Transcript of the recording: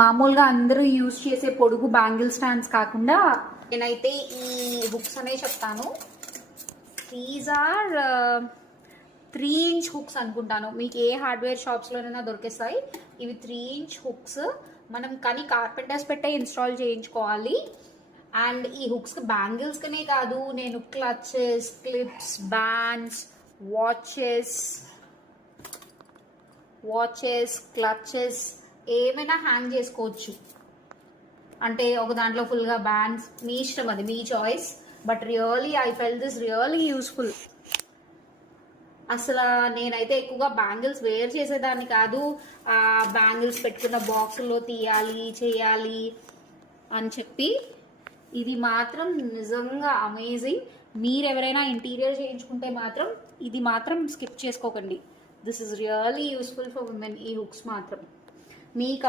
మామూలుగా అందరూ యూజ్ చేసే పొడుగు బ్యాంగిల్ స్టాండ్స్ కాకుండా నేనైతే ఈ హుక్స్ అనే చెప్తాను. దీస్ ఆర్ 3-inch హుక్స్ అనుకుంటాను. మీకు ఏ హార్డ్వేర్ షాప్స్లోనైనా దొరికేస్తాయి. ఇవి 3-inch హుక్స్. మనం కానీ కార్పెంటర్స్ పెట్టే ఇన్స్టాల్ చేయించుకోవాలి. అండ్ ఈ హుక్స్ బ్యాంగిల్స్కనే కాదు, నేను clutches, clips, bands, watches, clutches ఏమైనా హ్యాంగ్ చేసుకోవచ్చు. అంటే ఒక దాంట్లో ఫుల్గా బ్యాండ్స్, మీ ఇష్టం, అది మీ choice. But really I fell this really useful. అసలు నేనైతే ఎక్కువగా బ్యాంగిల్స్ వేర్ చేసేదాన్ని కాదు. ఆ బ్యాంగిల్స్ పెట్టుకున్న బాక్సుల్లో తీయాలి, చేయాలి అని చెప్పి. ఇది మాత్రం నిజంగా అమేజింగ్. మీరు ఎవరైనా ఇంటీరియర్ చేయించుకుంటే మాత్రం ఇది మాత్రం స్కిప్ చేసుకోకండి. This is really useful for women. ఈ హుక్స్ మాత్రం మీకు